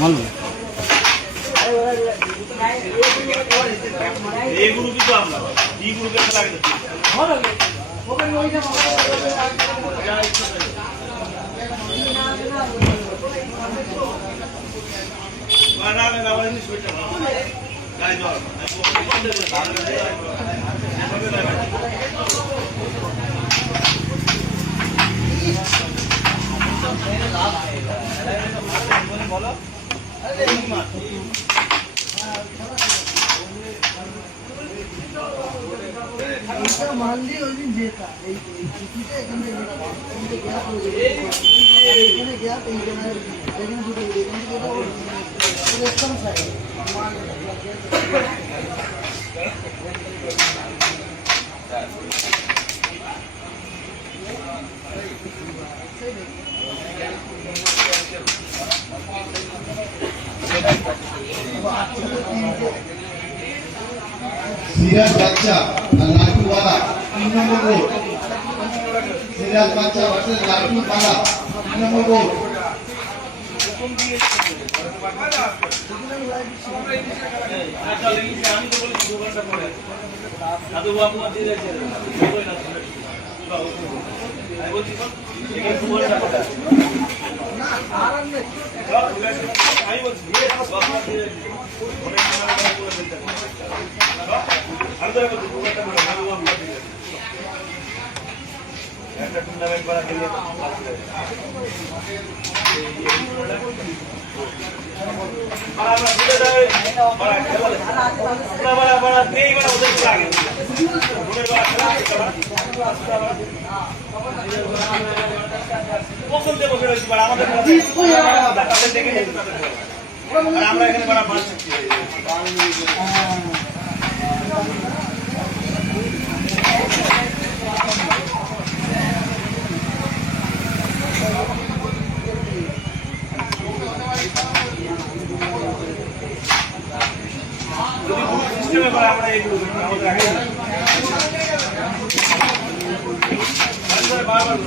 ভালো এই গ্রুপই তো আমরা এই গ্রুপে খেলা গেছে বলো মানলি ওই দিন যেতা এই টিকিটে এখানে গ্যাপ হয়ে যাবে এখানে গ্যাপ এইখানে দুটো এখানে যেটা রেস্টুরেন্ট সাইড সিরাজ বাচ্চা আর লাটুওয়ালা 3 নম্বর বোর্ড সিরাজ বাচ্চা ভার্সেস লাটুওয়ালা 3 নম্বর বোর্ড আমি তো বলি 2 ঘন্টা পরে দাদু বাবু দিয়ে যাচ্ছে আমি বলছি এখানে 2 ঘন্টা পরে না আরাম নেই আমি বলছি বাবু দিয়ে অনেক সময় করে দিতে আমি তো 2 ঘন্টা পরে দাদু বাবু দিয়ে একটা টুর্নামেন্ট করা গেলে আমরা বুঝে যাই বড় খেলা বড় নেই বড় ওদের লাগে ওদের বড় খেলা পছন্দ বসে রয়েছে বড় আমাদের তাদের দেখে আর আমরা এখানে বড় মাছ শিখছি আমরা এইগুলো আমাদের আগে বারবার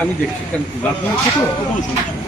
আমি দেখছি কেন আপনি হচ্ছে তো কোনো সমস্যা